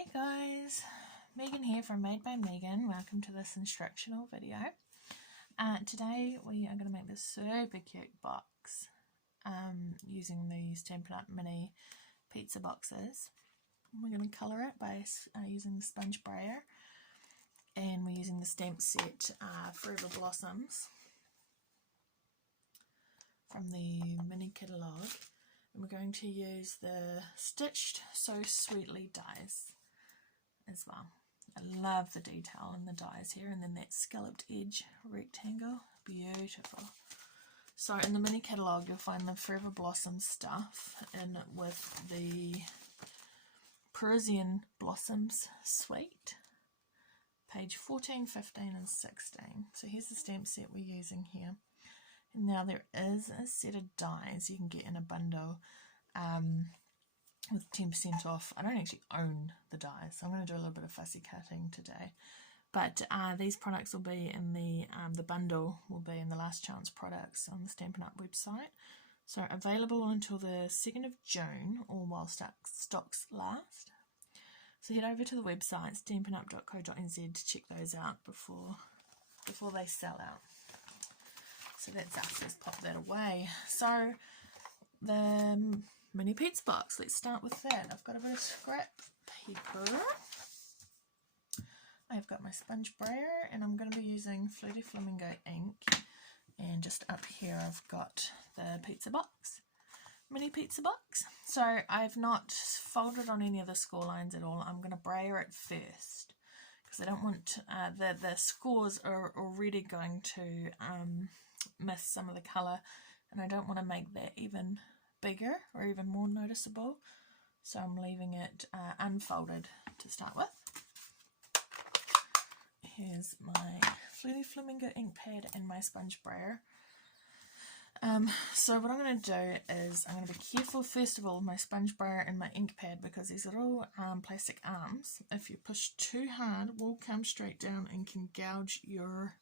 Hey guys, Megan here from Made by Megan. Welcome to this instructional video. Today we are going to make this super cute box using these Stampin' Up! Mini pizza boxes. We're going to colour it by using the sponge brayer, and we're using the stamp set Forever Blossoms from the mini catalogue. And we're going to use the Stitched So Sweetly dies as well. I love the detail in the dies here, and then that scalloped edge rectangle, beautiful. So in the mini catalogue you'll find the Forever Blossom stuff in with the Parisian Blossoms suite, page 14, 15 and 16. So here's the stamp set we're using here. And now there is a set of dies you can get in a bundle with 10% off. I don't actually own the dies, so I'm going to do a little bit of fussy cutting today. But these products will be in the bundle will be in the last chance products on the Stampin' Up! Website. So available until the 2nd of June or while stocks last. So head over to the website stampinup.co.nz to check those out before they sell out. So that's us, let's pop that away. So the mini pizza box, let's start with that. I've got a bit of scrap paper. I've got my sponge brayer, and I'm going to be using Fluty Flamingo ink. And just up here I've got the pizza box, mini pizza box. So I've not folded on any of the score lines at all. I'm going to brayer it first, because I don't want, the scores are already going to miss some of the colour, and I don't want to make that even bigger or even more noticeable, so I'm leaving it unfolded to start with. Here's my Fluty Flamingo ink pad and my sponge brayer. So what I'm going to do is I'm going to be careful first of all with my sponge brayer and my ink pad, because these little plastic arms, if you push too hard, will come straight down and can gouge your,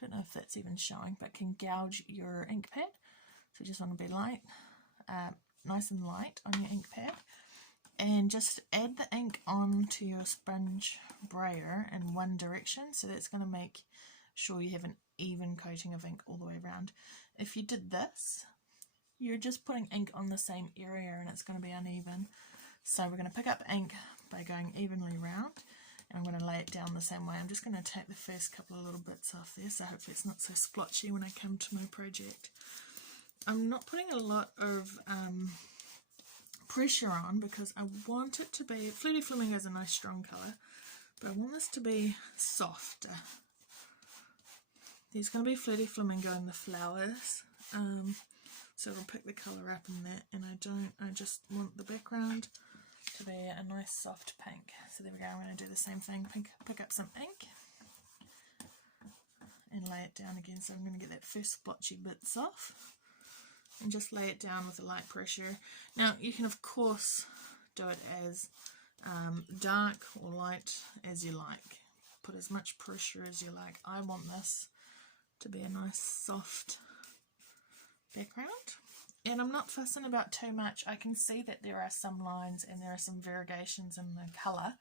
don't know if that's even showing, but can gouge your ink pad. So you just want to be light, nice and light on your ink pad, and just add the ink onto your sponge brayer in one direction. So that's going to make sure you have an even coating of ink all the way around. If you did this, you're just putting ink on the same area and it's going to be uneven. So we're going to pick up ink by going evenly round, and I'm going to lay it down the same way. I'm just going to take the first couple of little splotches off there, so hopefully it's not so splotchy when I come to my project. I'm not putting a lot of pressure on, because I want it to be, Fluty Flamingo is a nice strong colour, but I want this to be softer. There's going to be Fluty Flamingo in the flowers, so it'll pick the colour up in that, and I just want the background to be a nice soft pink. So there we go, I'm going to do the same thing, pick up some ink and lay it down again. So I'm going to get that first splotchy bits off and just lay it down with a light pressure. Now you can of course do it as dark or light as you like. Put as much pressure as you like. I want this to be a nice soft background, and I'm not fussing about too much. I can see that there are some lines and there are some variegations in the colour,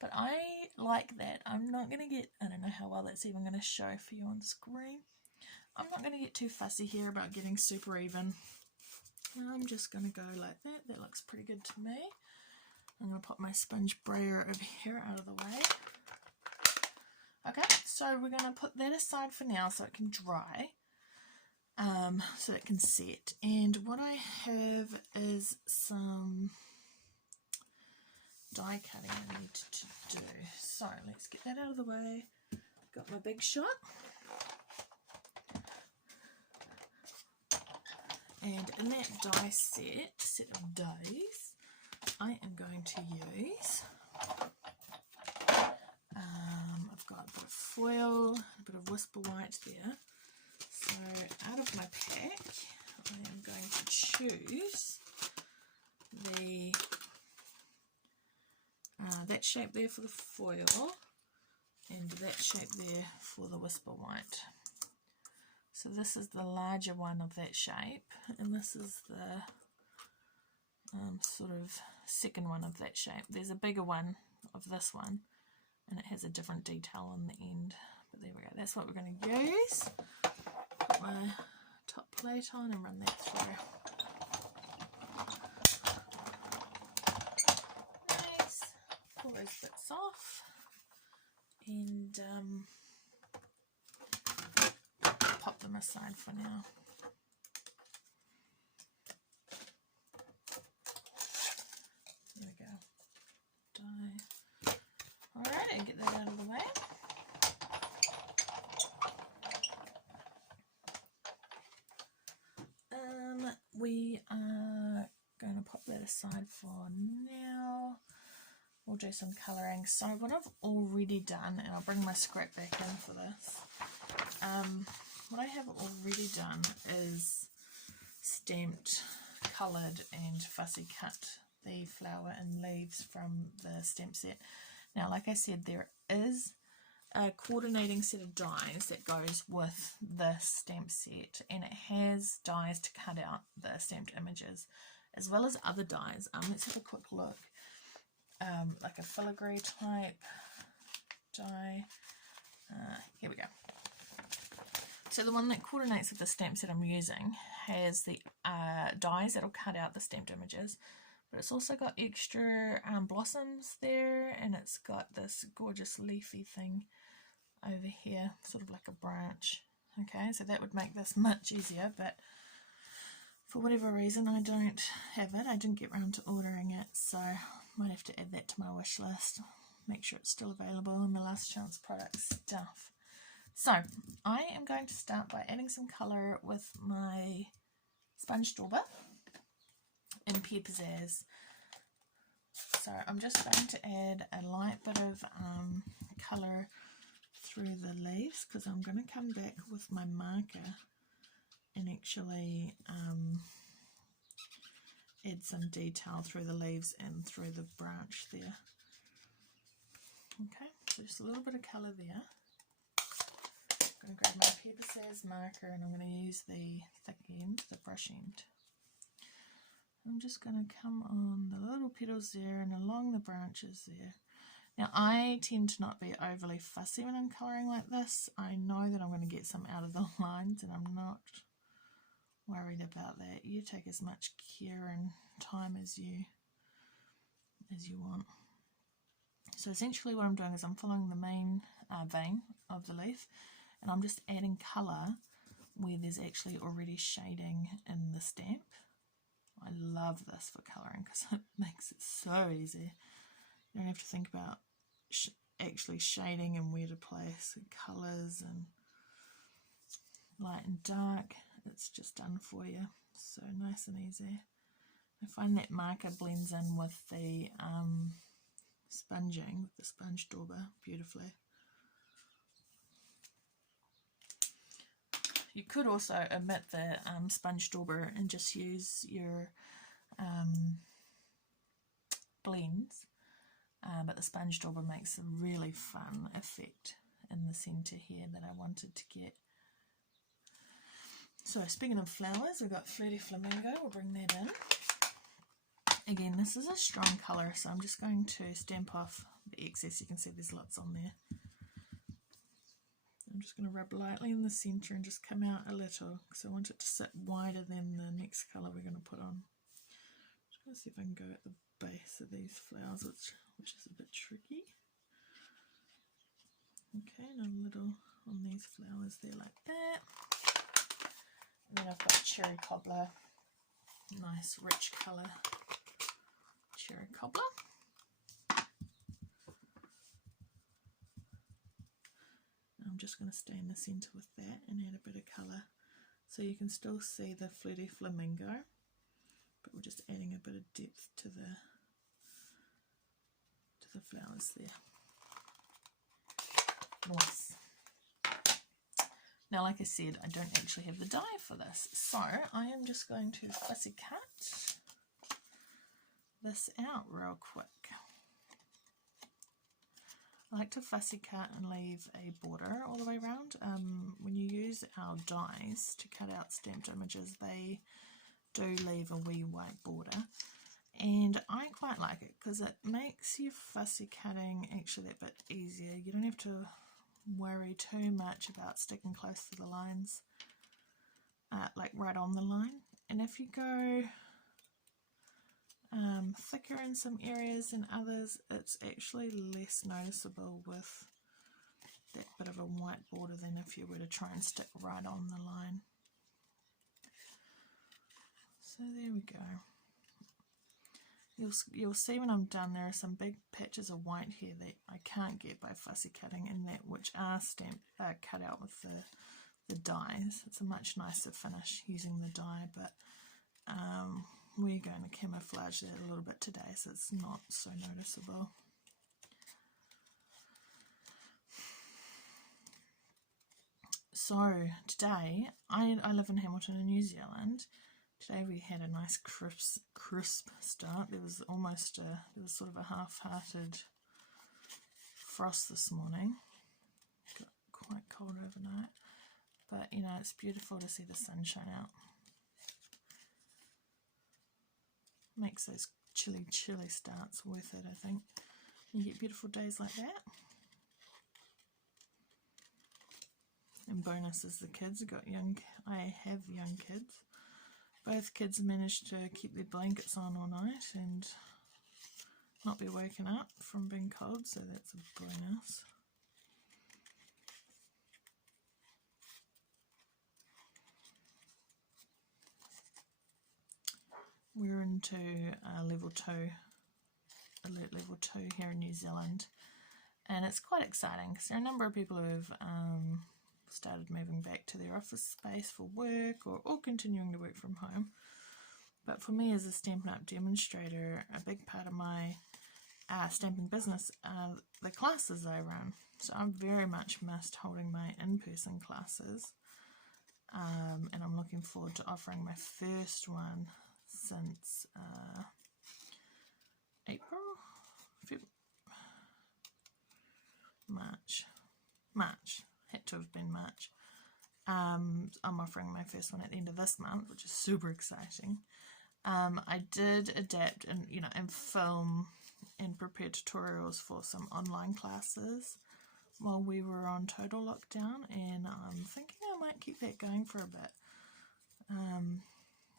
but I like that. I'm not going to get, I don't know how well that's even going to show for you on screen. I'm not going to get too fussy here about getting super even. I'm just going to go like that. That looks pretty good to me. I'm going to pop my sponge brayer over here out of the way. Okay, so we're going to put that aside for now so it can dry, so it can set. And what I have is some die cutting I need to do. So let's get that out of the way. Got my big shot. And in that die set of dies, I am going to use, I've got a bit of foil, a bit of Whisper White there. So out of my pack, I am going to choose the that shape there for the foil, and that shape there for the Whisper White. So this is the larger one of that shape, and this is the sort of second one of that shape. There's a bigger one of this one, and it has a different detail on the end. But there we go. That's what we're going to use. Put my top plate on and run that through. Nice. Pull those bits off, and pop them aside for now. There we go. Die. Alright, get that out of the way. We are going to pop that aside for now. We'll do some colouring. So what I've already done, and I'll bring my scrap back in for this, what I have already done is stamped, coloured and fussy cut the flower and leaves from the stamp set. Now, like I said, there is a coordinating set of dies that goes with this stamp set, and it has dies to cut out the stamped images as well as other dies. Let's have a quick look. Like a filigree type die. Here we go. So the one that coordinates with the stamp set I'm using has the dies that'll cut out the stamped images, but it's also got extra blossoms there, and it's got this gorgeous leafy thing over here, sort of like a branch. Okay, so that would make this much easier, but for whatever reason I don't have it. I didn't get around to ordering it, so I might have to add that to my wish list. Make sure it's still available in the Last Chance product stuff. So I am going to start by adding some colour with my sponge dauber in Pear Pizzazz. So I'm just going to add a light bit of colour through the leaves, because I'm going to come back with my marker and actually add some detail through the leaves and through the branch there. Okay, so just a little bit of colour there. I'm going to grab my Pear Pizzazz marker, and I'm going to use the thick end, the brush end. I'm just going to come on the little petals there and along the branches there. Now, I tend to not be overly fussy when I'm colouring like this. I know that I'm going to get some out of the lines, and I'm not worried about that. You take as much care and time as you want. So essentially what I'm doing is I'm following the main vein of the leaf, and I'm just adding colour where there's actually already shading in the stamp. I love this for colouring because it makes it so easy. You don't have to think about actually shading and where to place colours and light and dark. It's just done for you. So nice and easy. I find that marker blends in with the sponging, with the sponge dauber, beautifully. You could also omit the sponge dauber and just use your blends, but the sponge dauber makes a really fun effect in the centre here that I wanted to get. So speaking of flowers, we've got Flirty Flamingo. We'll bring that in. Again, this is a strong colour, so I'm just going to stamp off the excess. You can see there's lots on there. I'm just going to rub lightly in the centre and just come out a little, because I want it to sit wider than the next colour we're going to put on. Just going to see if I can go at the base of these flowers, which is a bit tricky. Okay, and a little on these flowers there like that. And then I've got Cherry Cobbler, nice rich colour Cherry Cobbler. I'm just going to stay in the centre with that and add a bit of colour, so you can still see the Flirty Flamingo, but we're just adding a bit of depth to the flowers there. Nice. Now, like I said, I don't actually have the die for this, so I am just going to fussy cut this out real quick. I like to fussy cut and leave a border all the way around. When you use our dies to cut out stamped images, they do leave a wee white border, and I quite like it because it makes your fussy cutting actually that bit easier. You don't have to worry too much about sticking close to the lines, like right on the line. And if you go thicker in some areas than others, it's actually less noticeable with that bit of a white border than if you were to try and stick right on the line. So there we go. You'll see when I'm done there are some big patches of white here that I can't get by fussy cutting, and that which are cut out with the dies. It's a much nicer finish using the die, but we're going to camouflage that a little bit today so it's not so noticeable. So today, I live in Hamilton in New Zealand. Today we had a nice crisp start. There was sort of a half-hearted frost this morning. Got quite cold overnight, but you know, it's beautiful to see the sun shine out. Makes those chilly starts worth it, I think. You get beautiful days like that. And bonus is the kids. I have young kids. Both kids managed to keep their blankets on all night and not be woken up from being cold, so that's a bonus. We're into level 2, alert level 2 here in New Zealand, and it's quite exciting because there are a number of people who have started moving back to their office space for work or continuing to work from home. But for me as a Stampin' Up! Demonstrator, a big part of my stamping business are the classes I run. So I'm very much missed holding my in-person classes, and I'm looking forward to offering my first one since March, had to have been March. I'm offering my first one at the end of this month, which is super exciting. I did adapt and film and prepare tutorials for some online classes while we were on total lockdown, and I'm thinking I might keep that going for a bit.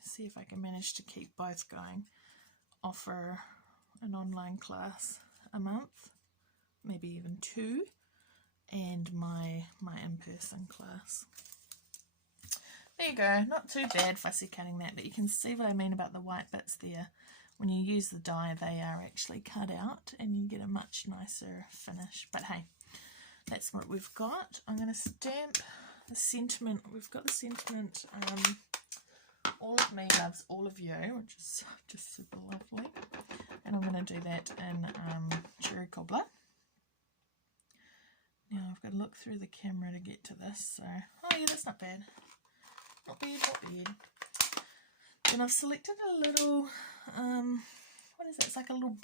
See if I can manage to keep both going. Offer an online class a month, maybe even 2, and my in-person class. There you go, not too bad fussy cutting that, but you can see what I mean about the white bits there. When you use the die, they are actually cut out and you get a much nicer finish. But hey, that's what we've got. I'm going to stamp the sentiment. We've got the sentiment, all of me loves all of you, which is just super lovely. And I'm going to do that in Cherry Cobbler. Now I've got to look through the camera to get to this, so, oh yeah, that's not bad. Not bad, not bad. Then I've selected a little, what is it? It's like a little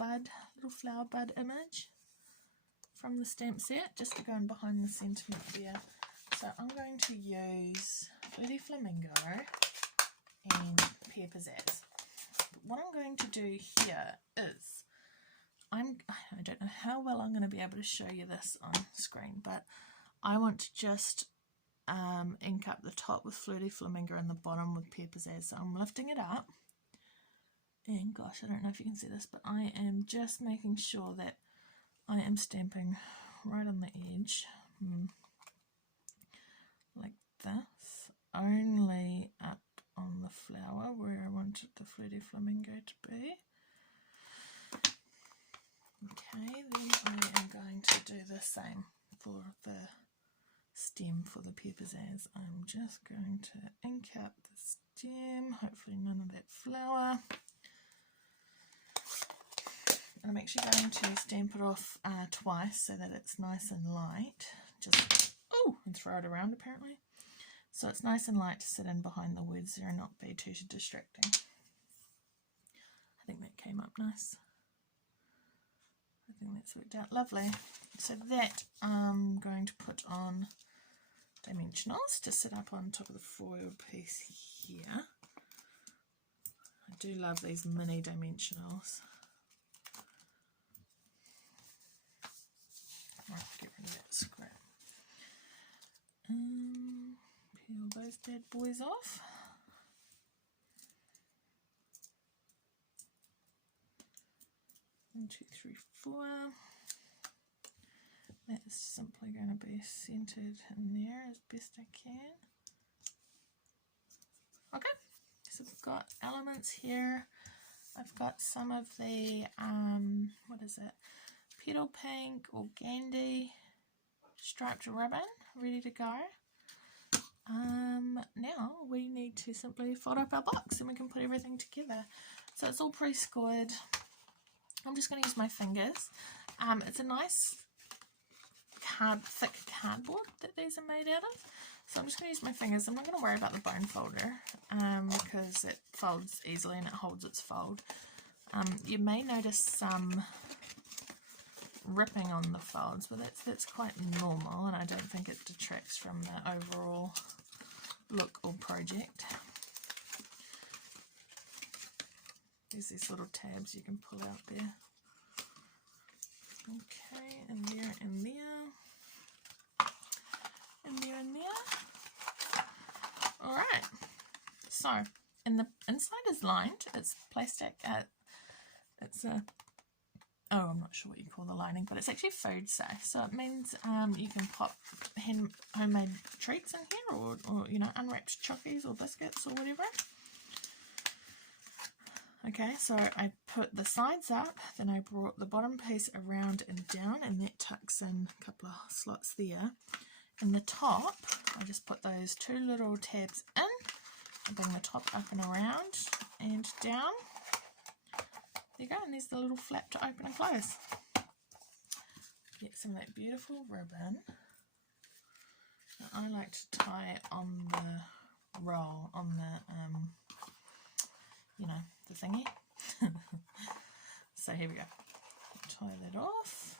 flower bud image from the stamp set, just to go in behind the sentiment there. So I'm going to use Flirty Flamingo and Pear Pizzazz. But what I'm going to do here is, I don't know how well I'm going to be able to show you this on screen, but I want to just ink up the top with Flirty Flamingo and the bottom with Pear Pizzazz. So I'm lifting it up, and gosh, I don't know if you can see this, but I am just making sure that I am stamping right on the edge, like this, only up on the flower where I wanted the Flirty Flamingo to be. Okay, then I am going to do the same for the stem for the Pear Pizzazz. I'm just going to ink up the stem, hopefully none of that flower. And I'm actually going to stamp it off twice so that it's nice and light. Just, and throw it around apparently. So it's nice and light to sit in behind the words there and not be too distracting. I think that came up nice. I think that's worked out lovely. So that I'm going to put on dimensionals to sit up on top of the foiled piece here. I do love these mini dimensionals. Right, get rid of that scrap. Peel those bad boys off. One, two, three, four. That's simply going to be centered in there as best I can. Okay, so we've got elements here. I've got some of the, what is it, Petal Pink Organdy striped ribbon ready to go. Now we need to simply fold up our box and we can put everything together. So it's all pre-scored. I'm just going to use my fingers. It's a nice thick cardboard that these are made out of. So I'm just going to use my fingers. I'm not going to worry about the bone folder because it folds easily and it holds its fold. You may notice some ripping on the folds, but that's quite normal, and I don't think it detracts from the overall look or project. There's these little tabs you can pull out there. Okay, and there, and there, and there, and there. Alright, so, and the inside is lined. It's plastic, it's a, oh, I'm not sure what you call the lining, but it's actually food safe. So it means you can pop homemade treats in here, or you know, unwrapped chockies or biscuits or whatever. Okay, so I put the sides up, then I brought the bottom piece around and down, and that tucks in a couple of slots there. And the top, I just put those two little tabs in, and bring the top up and around and down. There you go, and there's the little flap to open and close. Get some of that beautiful ribbon. Now, I like to tie on the roll, on the, you know, the thingy. So here we go. Tie that off.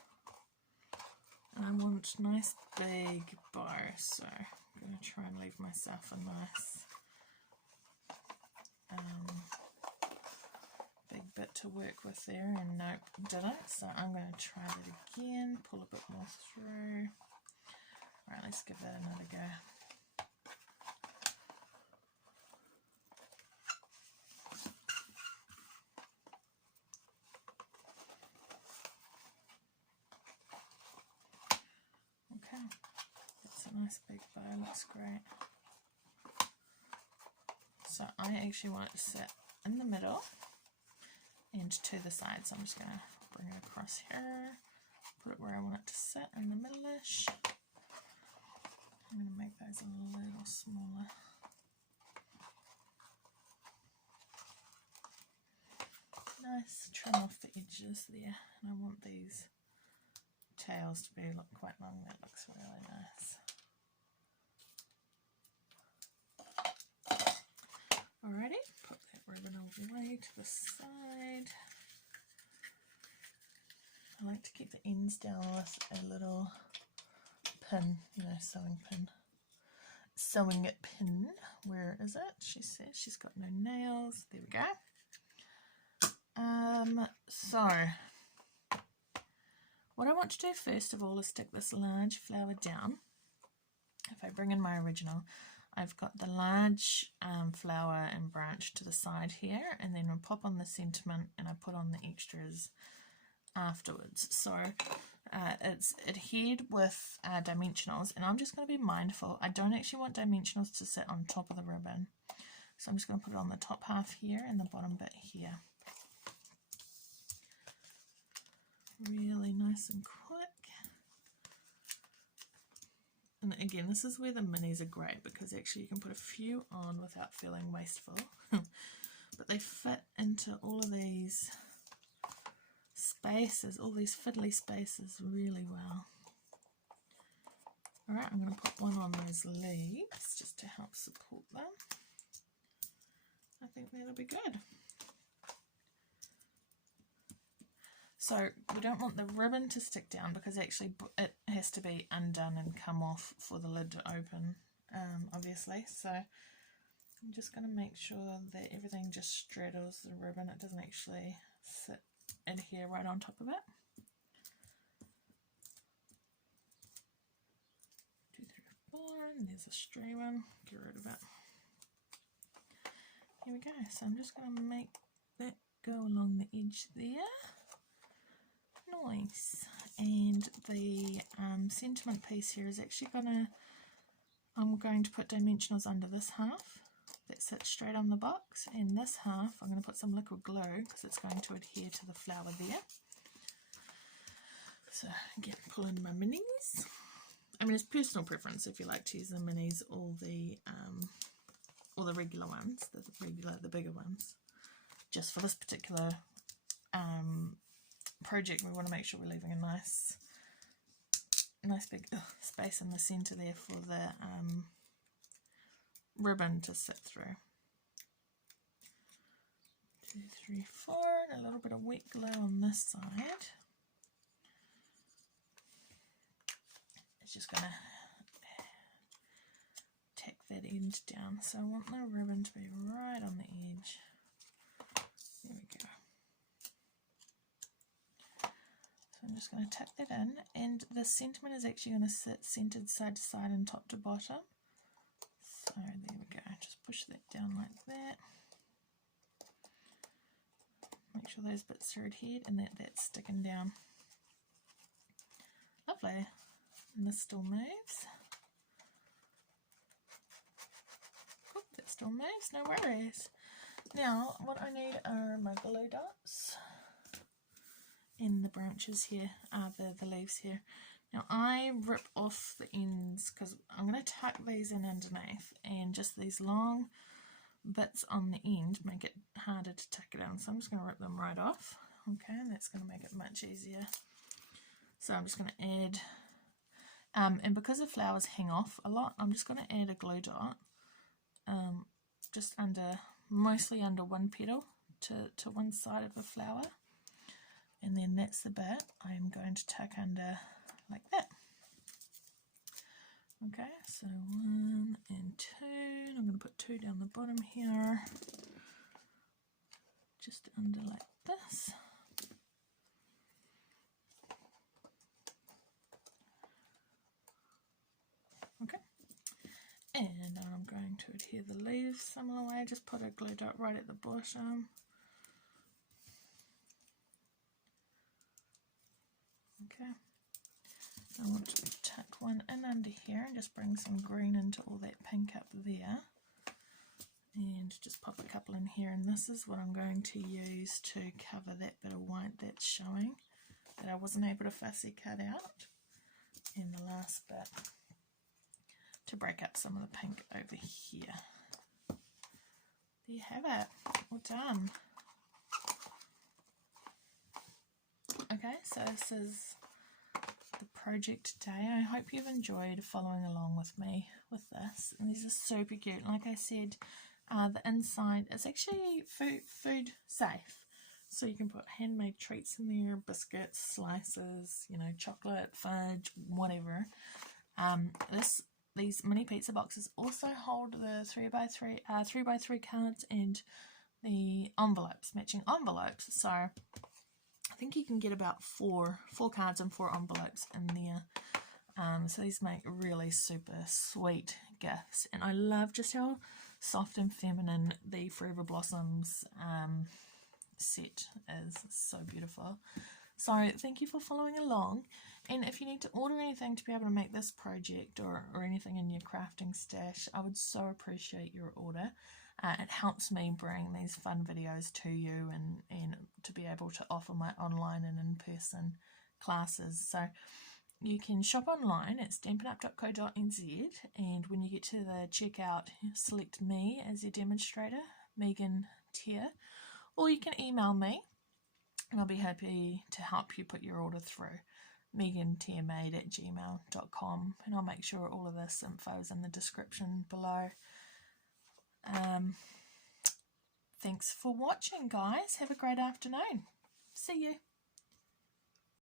And I want nice big bow, so I'm going to try and leave myself a nice big bit to work with there, and nope, didn't. So I'm going to try that again, pull a bit more through. Right, let's give that another go. Okay, that's a nice big bow, looks great. So I actually want it to sit in the middle and to the side, so I'm just going to bring it across here, put it where I want it to sit in the middle-ish. I'm going to make those a little smaller. Nice, trim off the edges there, and I want these tails to be quite long. That looks really nice. Alrighty, put that ribbon away to the side. I like to keep the ends down with a little pin, you know, sewing pin. Sewing it pin. Where is it? She says she's got no nails. There we go. So what I want to do first of all is stick this large flower down. If I bring in my original, I've got the large flower and branch to the side here, and then I pop on the sentiment and I put on the extras afterwards. So it's adhered with dimensionals, and I'm just going to be mindful. I don't actually want dimensionals to sit on top of the ribbon, so I'm just going to put it on the top half here and the bottom bit here. Really nice and quick. And again, this is where the minis are great, because actually you can put a few on without feeling wasteful. But they fit into all of these spaces, all these fiddly spaces really well. Alright, I'm going to put one on those leaves just to help support them. I think that'll be good. So we don't want the ribbon to stick down, because actually it has to be undone and come off for the lid to open, obviously. So I'm just going to make sure that everything just straddles the ribbon. It doesn't actually adhere right on top of it. 2, 3, 4, and there's a stray one. Get rid of it. Here we go. So I'm just going to make that go along the edge there. Nice. And the sentiment piece here is actually I'm going to put dimensionals under this half that sits straight on the box, and this half I'm going to put some liquid glue because it's going to adhere to the flower there. So again, pull in my minis. I mean, it's personal preference if you like to use the minis or the regular ones, the bigger ones. Just for this particular project, we want to make sure we're leaving a nice big space in the center there for the ribbon to sit through. 2, 3, 4, and a little bit of wet glue on this side. It's just going to tack that end down. So I want the ribbon to be right on the edge. There we go. So I'm just going to tuck that in, and the sentiment is actually going to sit centered side to side and top to bottom. So there we go, just push that down like that. Make sure those bits are adhered and that's sticking down. Lovely. And this still moves. Cool, that still moves, no worries. Now what I need are my glue dots in the branches here, the leaves here. Now I rip off the ends because I'm going to tuck these in underneath, and just these long bits on the end make it harder to tuck it down. So I'm just going to rip them right off. Okay, and that's going to make it much easier. So I'm just going to add, and because the flowers hang off a lot, I'm just going to add a glue dot just mostly under one petal to one side of the flower. And then that's the bit I'm going to tuck under like that. Okay, so 1 and 2, and I'm going to put 2 down the bottom here, just under like this. Okay, and now I'm going to adhere the leaves similar way, just put a glue dot right at the bottom. Okay, I want to tuck one in under here and just bring some green into all that pink up there, and just pop a couple in here, and this is what I'm going to use to cover that bit of white that's showing that I wasn't able to fussy cut out, and the last bit to break up some of the pink over here. There you have it, all done. Okay, so this is the project today. I hope you've enjoyed following along with me with this. And these are super cute. Like I said, the inside is actually food safe. So you can put handmade treats in there, biscuits, slices, you know, chocolate, fudge, whatever. These mini pizza boxes also hold the 3x3 cards and the envelopes, matching envelopes. So I think you can get about four cards and 4 envelopes in there. So these make really super sweet gifts, and I love just how soft and feminine the Forever Blossoms set is. So beautiful. So thank you for following along, and if you need to order anything to be able to make this project or anything in your crafting stash, I would so appreciate your order. It helps me bring these fun videos to you and to be able to offer my online and in-person classes. So you can shop online at stampinup.co.nz, and when you get to the checkout, select me as your demonstrator, Megan Tier, or you can email me and I'll be happy to help you put your order through, megantiermade@gmail.com, and I'll make sure all of this info is in the description below. Thanks for watching, guys. Have a great afternoon. See you.